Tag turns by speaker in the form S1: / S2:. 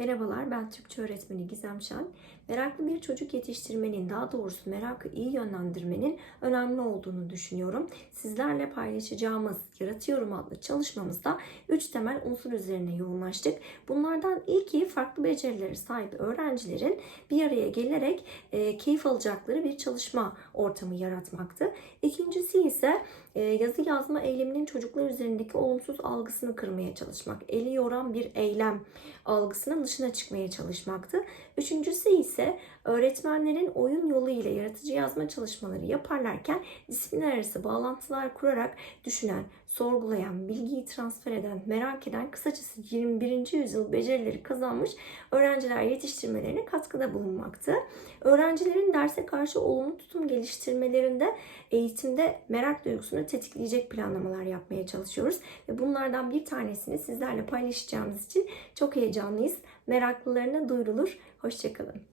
S1: Merhabalar, ben Türkçe öğretmeni Gizem Şen. Meraklı bir çocuk yetiştirmenin, daha doğrusu merakı iyi yönlendirmenin önemli olduğunu düşünüyorum. Sizlerle paylaşacağımız Yaratıyorum adlı çalışmamızda 3 temel unsur üzerine yoğunlaştık. Bunlardan ilki farklı becerileri sahip öğrencilerin bir araya gelerek e, keyif alacakları bir çalışma ortamı yaratmaktı. İkincisi ise e, yazı yazma eyleminin çocuklar üzerindeki olumsuz algısını kırmaya çalışmak. Eli yoran bir eylem algısının dışına çıkmaya çalışmaktı. Üçüncüsü ise öğretmenlerin oyun yolu ile yaratıcı yazma çalışmaları yaparlarken disiplinler arası bağlantılar kurarak düşünen, sorgulayan, bilgiyi transfer eden, merak eden, kısacası 21. yüzyıl becerileri kazanmış öğrenciler yetiştirmelerine katkıda bulunmaktı. Öğrencilerin derse karşı olumlu tutum geliştirmelerinde eğitimde merak duygusunu tetikleyecek planlamalar yapmaya çalışıyoruz. Ve bunlardan bir tanesini sizlerle paylaşacağımız için çok heyecanlıyız. Meraklılarına duyurulur. Hoşçakalın.